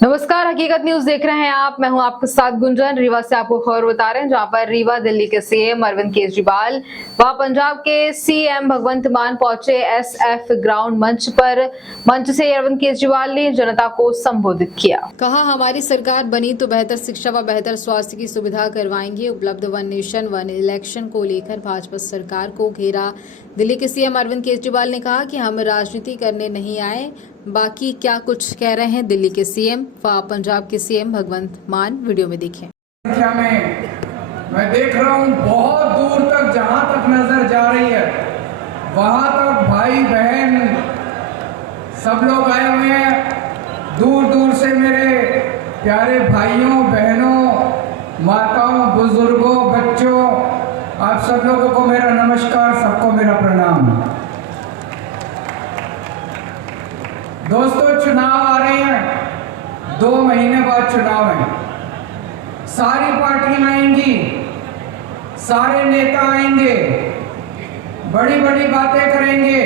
नमस्कार, हकीकत न्यूज देख रहे हैं आप। मैं हूं आपके साथ गुंजन। रीवा से आपको खबर बता रहे हैं, जहां पर रीवा दिल्ली के सीएम अरविंद केजरीवाल व पंजाब के सीएम भगवंत मान पहुंचे। एसएफ ग्राउंड मंच से अरविंद केजरीवाल ने जनता को संबोधित किया। कहा, हमारी सरकार बनी तो बेहतर शिक्षा व बेहतर स्वास्थ्य की सुविधा करवाएंगे। उपलब्ध वन नेशन वन इलेक्शन को लेकर भाजपा सरकार को घेरा। दिल्ली के सीएम अरविंद केजरीवाल ने कहा कि हम राजनीति करने नहीं आए। बाकी क्या कुछ कह रहे हैं दिल्ली के सीएम व पंजाब के सीएम भगवंत मान, वीडियो में देखें। संख्या में मैं देख रहा हूँ बहुत दूर तक, जहाँ तक नजर जा रही है वहाँ तक भाई बहन सब लोग आए हुए हैं। दूर दूर से मेरे प्यारे भाइयों बहनों, माताओं, बुजुर्गों, बच्चों, आप सब लोगों को मेरा नमस्कार, सबको मेरा प्रणाम। दोस्तों, चुनाव आ रहे हैं, 2 महीने बाद चुनाव है। सारी पार्टियां आएंगी, सारे नेता आएंगे, बड़ी बड़ी बातें करेंगे,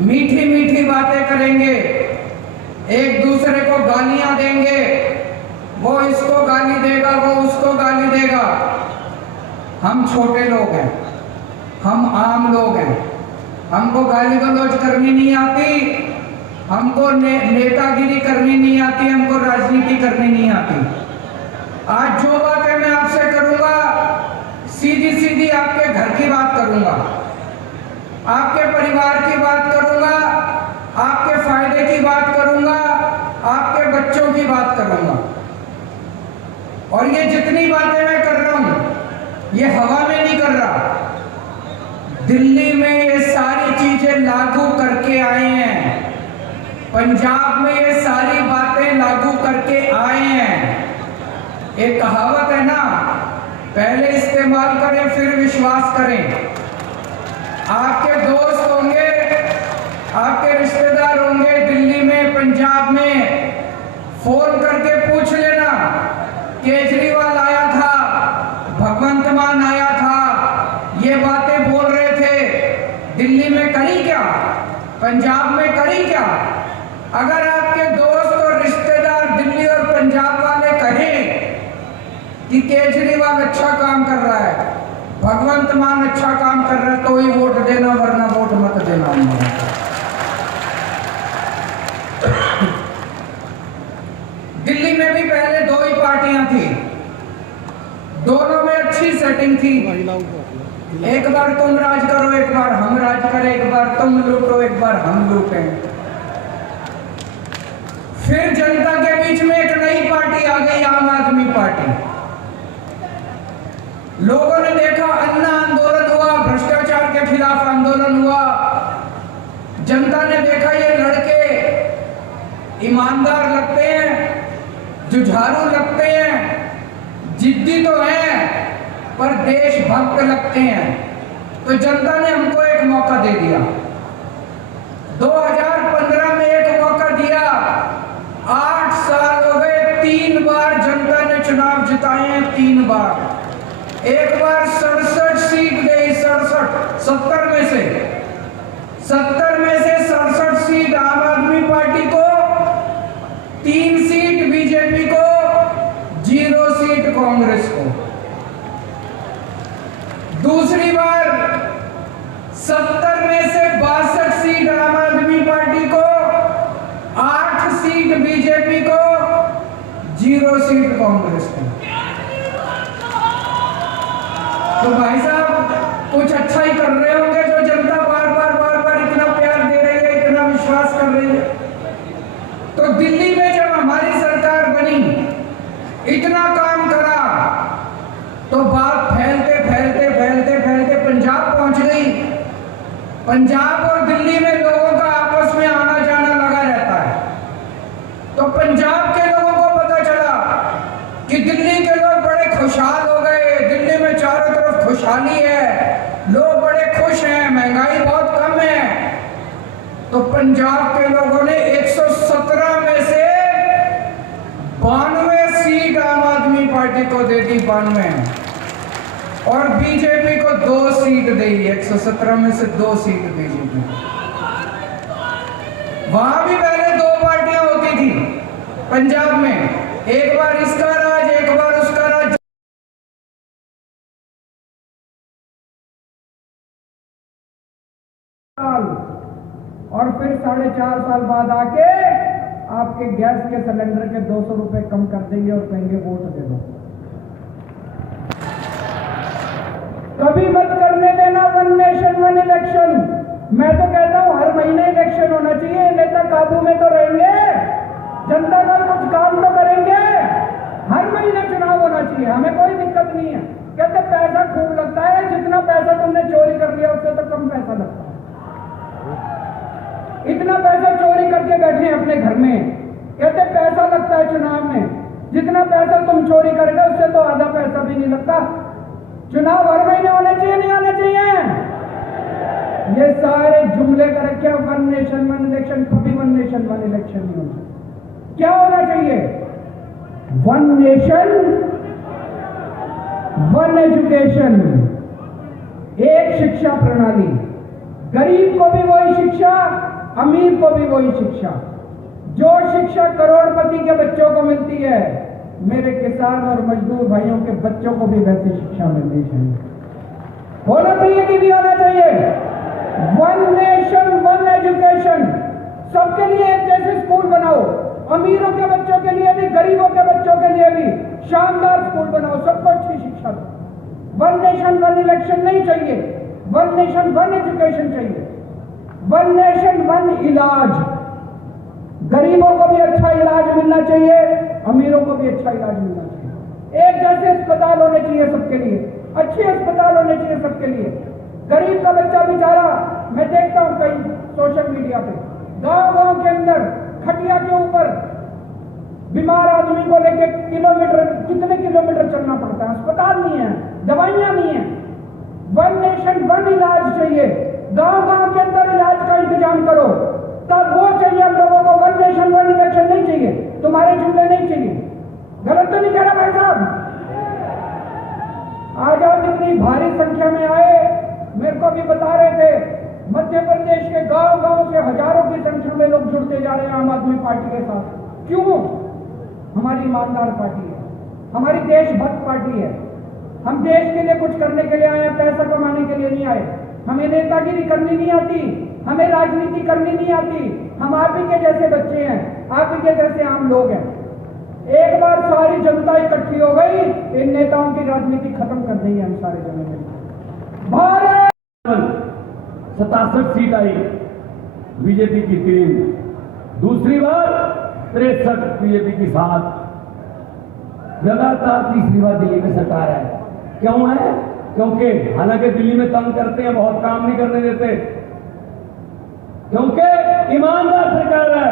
मीठी मीठी बातें करेंगे, एक दूसरे को गालियां देंगे। वो इसको गाली देगा, वो उसको गाली देगा। हम छोटे लोग हैं, हम आम लोग हैं, हमको गाली गलौज करनी नहीं आती, हमको नेतागिरी करनी नहीं आती, हमको राजनीति करनी नहीं आती। आज जो बातें मैं आपसे करूंगा, सीधी सीधी आपके घर की बात करूंगा, आपके परिवार की बात करूंगा, आपके फायदे की बात करूंगा, आपके बच्चों की बात करूंगा। और ये जितनी बातें मैं कर रहा हूं, ये हवा में नहीं कर रहा। दिल्ली में ये सारी चीजें लागू करके आए हैं, पंजाब में ये सारी बातें लागू करके आए हैं। एक कहावत है ना, पहले इस्तेमाल करें फिर विश्वास करें। आपके दोस्त होंगे, आपके रिश्तेदार होंगे दिल्ली में, पंजाब में, फोन करके पूछ लेना, केजरीवाल आया था, भगवंत मान आया था, ये बातें बोल रहे थे, दिल्ली में करी क्या, पंजाब में करी क्या? अगर आपके दोस्त और रिश्तेदार दिल्ली और पंजाब वाले कहें कि केजरीवाल अच्छा काम कर रहा है, भगवंत मान अच्छा काम कर रहा है, तो ही वोट देना, वरना वोट मत देना। दिल्ली में भी पहले 2 ही पार्टियां थी, दोनों में अच्छी सेटिंग थी। एक बार तुम राज करो, एक बार हम राज करें, एक बार तुम लूटो, एक बार हम लूटें। फिर जनता के बीच में एक नई पार्टी आ गई, आम आदमी पार्टी। लोगों ने देखा, अन्ना आंदोलन हुआ, भ्रष्टाचार के खिलाफ आंदोलन हुआ। जनता ने देखा ये लड़के ईमानदार लगते हैं, जुझारू लगते हैं, जिद्दी तो हैं पर देशभक्त लगते हैं। तो जनता ने हमको एक मौका दे दिया, 2015 में एक मौका दिया। 8 साल हो गए, 3 बार जनता ने चुनाव जिताए हैं, 3 बार। एक बार 67 सीट गई, 70 में से 67 सीट आम आदमी पार्टी को, 3 सीट बीजेपी को, 0 सीट कांग्रेस को। दूसरी बार 70 में से 62 सीट आम आदमी पार्टी को, 8 सीट बीजेपी को, 0 सीट कांग्रेस को। तो भाई साहब कुछ अच्छा ही कर रहे होंगे, जो जनता बार बार इतना प्यार दे रही है, इतना विश्वास कर रही है। तो दिल्ली में जब हमारी सरकार बनी, इतना काम करा, तो बात फैलते फैलते फैलते फैलते पंजाब पहुंच गई। पंजाब और दिल्ली में लोगों का आपस में आना जाना लगा रहता है। तो पंजाब के लोगों को पता चला कि दिल्ली के लोग बड़े खुशहाल हो गए, दिल्ली में चारों तरफ खुशहाली है, लोग बड़े खुश हैं, महंगाई बहुत कम है। तो पंजाब के लोगों ने 117 में से 92 सीट आम आदमी पार्टी को दे दी, 92, और बीजेपी को 2 सीट दी। 117 में से 2 सीट बीजेपी। वहां भी पहले 2 पार्टियां होती थी, पंजाब में एक बार इसका राज, एक बार उसका राज। और फिर 4.5 साल बाद आके आपके गैस के सिलेंडर के 200 रुपए कम कर देंगे और कहेंगे वोट दे दो। कभी मत करने देना वन नेशन वन इलेक्शन। मैं तो कहता हूं हर महीने इलेक्शन होना चाहिए। नेता काबू में तो रहेंगे, जनता का कुछ काम तो करेंगे। हर महीने चुनाव होना चाहिए, हमें कोई दिक्कत नहीं है। कहते पैसा खूब लगता है, जितना पैसा तुमने चोरी कर लिया उससे तो कम पैसा लगता है। इतना पैसा चोरी करके बैठे अपने घर में, कहते पैसा लगता है चुनाव में। जितना पैसा तुम चोरी कर गए उससे तो आधा पैसा भी नहीं लगता। चुनाव हर महीने होने चाहिए, नहीं होने चाहिए? ये सारे जुमले कर रखे वन नेशन वन इलेक्शन, कभी वन नेशन वन इलेक्शन नहीं होना। क्या होना चाहिए? वन नेशन वन एजुकेशन, एक शिक्षा प्रणाली। गरीब को भी वही शिक्षा, अमीर को भी वही शिक्षा। जो शिक्षा करोड़पति के बच्चों को मिलती है, मेरे किसान और मजदूर भाइयों के बच्चों को भी वैसी शिक्षा मिलनी चाहिए। होना चाहिए कि नहीं होना चाहिए? वन नेशन वन एजुकेशन, सबके लिए एक जैसे स्कूल बनाओ। अमीरों के बच्चों के लिए भी, गरीबों के बच्चों के लिए भी शानदार स्कूल बनाओ, सबको अच्छी शिक्षा दो। वन नेशन वन इलेक्शन नहीं चाहिए, वन नेशन वन एजुकेशन चाहिए। वन नेशन वन इलाज, गरीबों को भी अच्छा इलाज मिलना चाहिए, अमीरों को भी अच्छा इलाज मिलना चाहिए। एक जैसे अस्पताल होने चाहिए सबके लिए, अच्छे अस्पताल होने चाहिए सबके लिए। गरीब का बच्चा बेचारा, मैं देखता हूं कई सोशल मीडिया पे, गांव-गांव के अंदर खटिया के ऊपर बीमार आदमी को लेके कितने किलोमीटर चलना पड़ता है। अस्पताल नहीं है, दवाइयां नहीं है। वन नेशन वन इलाज चाहिए, गांव-गांव के अंदर इलाज का इंतजाम करो। तब वो चाहिए हम लोगों को, वन नेशन वन इलेक्शन नहीं चाहिए, तुम्हारे जुमले नहीं चाहिए। गलत तो नहीं कह रहा भाई साहब? आज आप इतनी भारी संख्या में आए, मेरे को भी बता रहे थे मध्य प्रदेश के गांव-गांव से हजारों की संख्या में लोग जुड़ते जा रहे हैं आम आदमी पार्टी के साथ। क्यों? हमारी ईमानदार पार्टी है, हमारी देशभक्त पार्टी है। हम देश के लिए कुछ करने के लिए आए हैं, पैसा कमाने के लिए नहीं आए। हमें नेतागिरी करनी नहीं आती, हमें राजनीति करनी नहीं आती। हम आप ही के जैसे बच्चे हैं, आप ही के जैसे आम लोग हैं। एक बार सारी जनता इकट्ठी हो गई, इन नेताओं की राजनीति खत्म कर दी है हम सारे जने मिलकर। भारत 67 सीट आई बीजेपी की 3, दूसरी बार 63 बीजेपी की 7, लगातार तीसरी बार दिल्ली में सरकार है। क्यों है? क्योंकि हालांकि दिल्ली में तंग करते हैं, बहुत काम नहीं करने देते, क्योंकि ईमानदार सरकार है,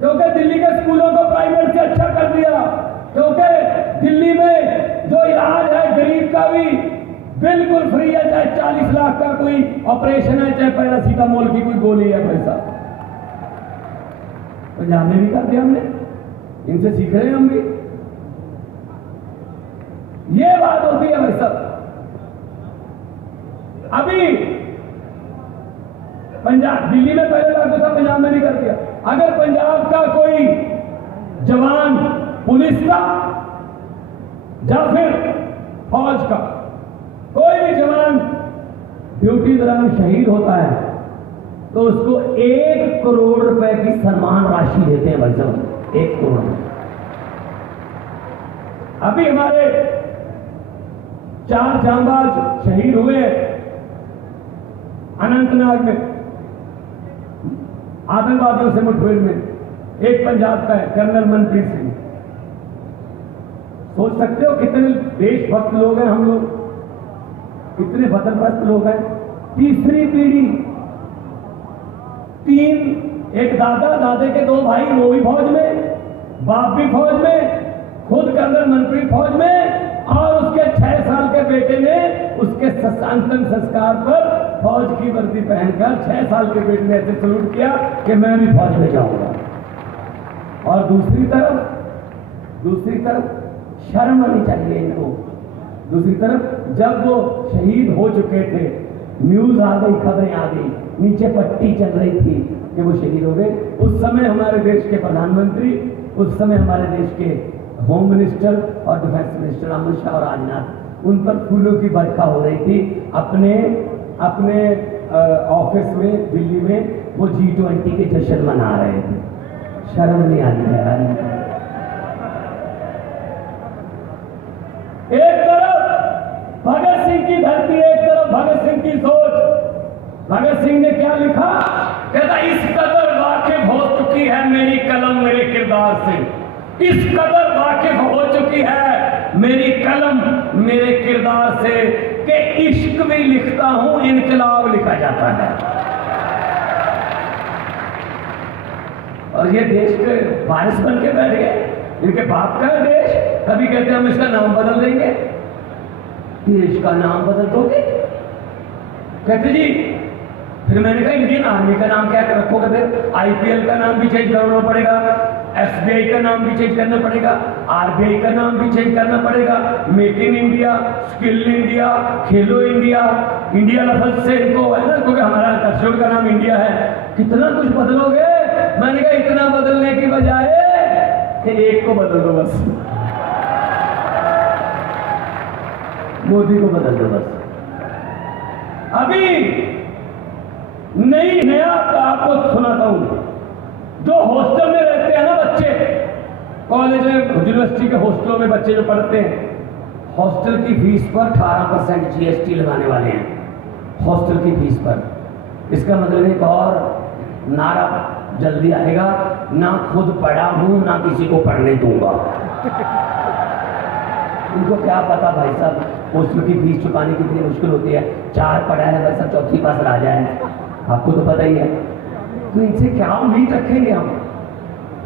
क्योंकि दिल्ली के स्कूलों को प्राइवेट से अच्छा कर दिया, क्योंकि दिल्ली में जो इलाज है गरीब का भी बिल्कुल फ्री है, चाहे 40 लाख का कोई ऑपरेशन है, चाहे पैरासीटामोल की कोई गोली है पैसा। पंजाब में भी कर दिया हमने, इनसे सीख रहे हैं हम भी। ये बात होती है भाई साहब। अभी पंजाब, दिल्ली में पहले लागू था, पंजाब में भी कर दिया। अगर पंजाब का कोई जवान पुलिस का या फिर फौज का कोई भी जवान ड्यूटी दौरान शहीद होता है तो उसको 1 करोड़ रुपए की सम्मान राशि देते हैं भाई साहब, 1 करोड़। अभी हमारे 4 जांबाज शहीद हुए अनंतनाग में आतंकवादियों से मुठभेड़ में। एक पंजाब का है कर्नल मनप्रीत सिंह। सोच सकते हो कितने देशभक्त लोग हैं हम लोग, कितने वतनप्रस्त लोग हैं। तीसरी पीढ़ी, 3, एक दादा, दादे के 2 भाई, वो भी फौज में, बाप भी फौज में, खुद कर्नल मनप्रीत फौज में, और उसके 6 साल के बेटे ने उसके अंतिम संस्कार पर फौज की वर्दी पहनकर 6 साल के बेटे ने ऐसे सलूट किया कि मैं भी फौज में जाऊंगा। और दूसरी तरफ शर्म आनी चाहिए इनको। दूसरी तरफ जब वो शहीद हो चुके थे, न्यूज आ गई, खबरें आ गई, नीचे पट्टी चल रही थी कि वो शहीद हो गए। उस समय हमारे देश के प्रधानमंत्री उस समय हमारे देश के होम मिनिस्टर और डिफेंस मिनिस्टर अमित शाह और राजनाथ, उन पर फूलों की बरखा हो रही थी अपने अपने ऑफिस में दिल्ली में। वो G20 के जश्न मना रहे थे। शर्म नहीं आती है यार। एक तरफ भगत सिंह की धरती, एक तरफ भगत सिंह की सोच। भगत सिंह ने क्या लिखा? कहता इस कदर वाकिफ हो चुकी है मेरी कलम मेरे किरदार से, इस कदर वाकिफ हो चुकी है मेरी कलम मेरे किरदार से कि इश्क भी लिखता हूं, इनकलाब लिखा जाता है। और ये देश के वारिस बन के बैठ गए। इनके बाप का है देश। कभी कहते हैं हम इसका नाम बदल देंगे। देश का नाम बदल दोगे? कहते जी, फिर मैंने कहा इंडियन आर्मी का नाम क्या रखोगे? फिर IPL का नाम भी चेंज करना पड़ेगा, SBI का नाम भी चेंज करना पड़ेगा, RBI का नाम भी चेंज करना पड़ेगा, make in India, skill India, Khelo India. India लफ्ज से इनको है ना, क्योंकि हमारा टचवुड का नाम इंडिया है। कितना कुछ बदलोगे? मैंने कहा इतना बदलने की बजाय कि एक को बदल दो बस, मोदी को बदल दो बस। अभी नया आपको सुनाता हूं। जो हॉस्टल में रहते हैं ना बच्चे, कॉलेज में यूनिवर्सिटी के हॉस्टलों में बच्चे जो पढ़ते हैं, हॉस्टल की फीस पर 18% GST लगाने वाले हैं। हॉस्टल की फीस पर। इसका मतलब एक और नारा जल्दी आएगा, ना खुद पढ़ा हूं ना किसी को पढ़ने दूंगा। उनको क्या पता भाई साहब, हॉस्टल की फीस चुकाने कितनी मुश्किल होती है। 4 पढ़ा है भाई साहब, चौथी पास राजा है, आपको तो पता ही है। तो इनसे क्या उम्मीद रखेंगे हम?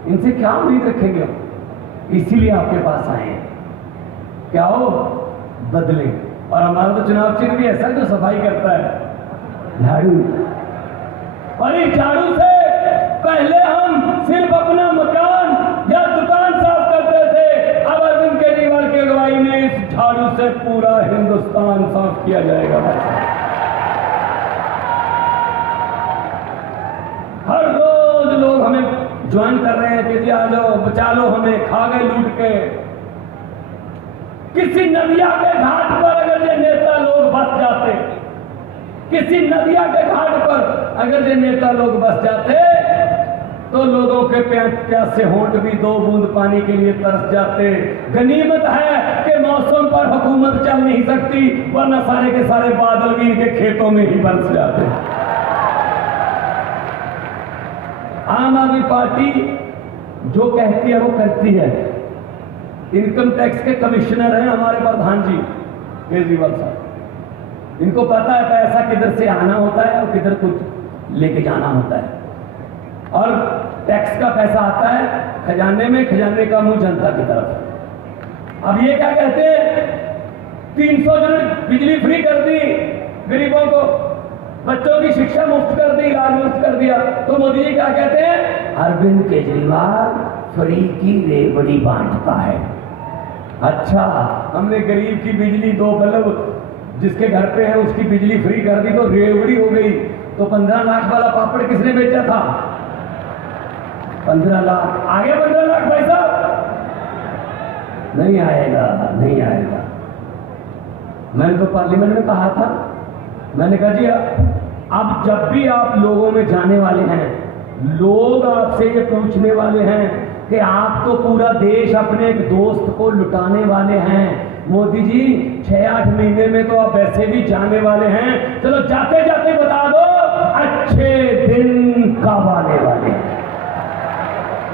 इनसे क्या उम्मीद रखेंगे हम? इसीलिए आपके पास आए हैं। क्या हो? बदले। और हमारा तो चुनाव चिन्ह भी ऐसा है जो सफाई करता है, झाड़ू। और इस झाड़ू से पहले हम सिर्फ अपना मकान या दुकान साफ करते थे। अब अरविंद केजरीवाल की अगुवाई में इस झाड़ू से पूरा हिंदुस्तान साफ किया जाएगा। हर रोज लोग हमें ज्वाइन कर रहे हैं कि जी आ जाओ, बचा लो हमें, खा गए लूट के। किसी नदिया के घाट पर अगर ये नेता लोग बस जाते, किसी नदिया के घाट पर अगर ये नेता लोग बस जाते, तो लोगों के प्यासे होंठ भी 2 बूंद पानी के लिए तरस जाते। गनीमत है कि मौसम पर हुकूमत चल नहीं सकती, वरना सारे के सारे बादल भी इनके खेतों में ही बरस जाते। आम आदमी पार्टी जो कहती है वो करती है। इनकम टैक्स के कमिश्नर हैं हमारे प्रधान जी केजरीवाल साहब। इनको पता है पैसा किधर से आना होता है और किधर कुछ लेके जाना होता है। और टैक्स का पैसा आता है खजाने में, खजाने का मुंह जनता की तरफ। अब ये क्या कहते हैं, 300 यूनिट बिजली फ्री कर दी गरीबों को, बच्चों की शिक्षा मुफ्त कर दी, इलाज मुफ्त कर दिया। तो मोदी जी क्या कहते हैं, अरविंद केजरीवाल फ्री की रेवड़ी बांटता है। अच्छा, हमने गरीब की बिजली 2 बल्ब जिसके घर पे है उसकी बिजली फ्री कर दी तो रेवड़ी हो गई। तो 15 लाख वाला पापड़ किसने बेचा था? 15 लाख। आ गया 15 लाख भाई साहब? नहीं आएगा, नहीं आएगा। मैंने तो पार्लियामेंट में कहा था, मैंने कहा जी अब जब भी आप लोगों में जाने वाले हैं, लोग आपसे ये पूछने वाले हैं कि आप तो पूरा देश अपने एक दोस्त को लुटाने वाले हैं। मोदी जी 6-8 महीने में तो आप ऐसे भी जाने वाले हैं, चलो जाते जाते बता दो, अच्छे